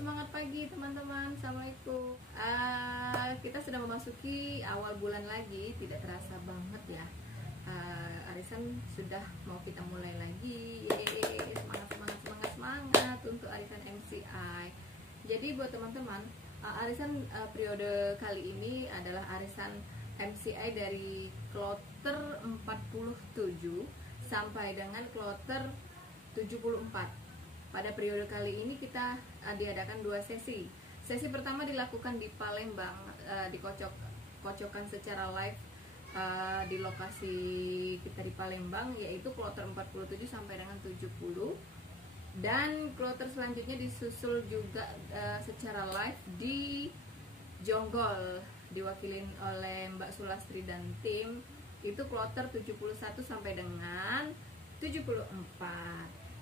semangat pagi teman-teman. Assalamualaikum. Kita sudah memasuki awal bulan lagi, tidak terasa banget ya. Arisan sudah mau kita mulai lagi. Yeay, semangat untuk arisan MCI. Jadi buat teman-teman, arisan periode kali ini adalah arisan MCI dari kloter 47 sampai dengan kloter 74. Pada periode kali ini kita diadakan 2 sesi. Sesi pertama dilakukan di Palembang, dikocokkan secara live di lokasi kita di Palembang, yaitu kloter 47 sampai dengan 70. Dan kloter selanjutnya disusul juga secara live di Jonggol, diwakilin oleh Mbak Sulastri dan tim. Itu kloter 71 sampai dengan 74.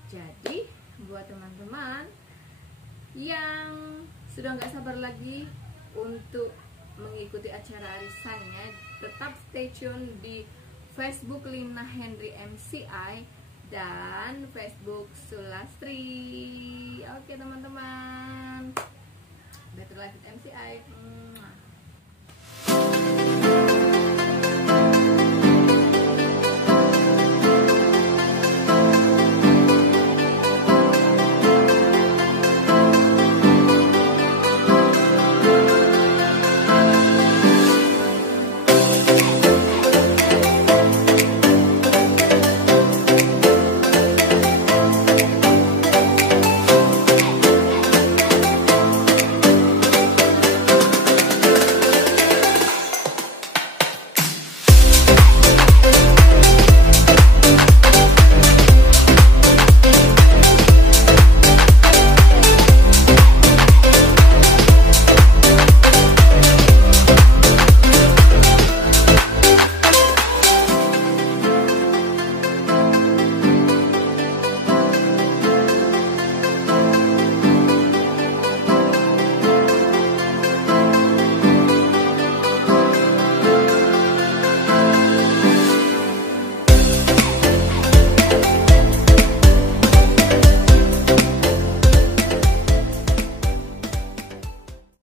Jadi buat teman-teman yang sudah nggak sabar lagi untuk mengikuti acara arisannya, tetap stay tune di Facebook Lina Henry MCI dan Facebook Sulastri. Oke teman-teman, Better Life with MCI.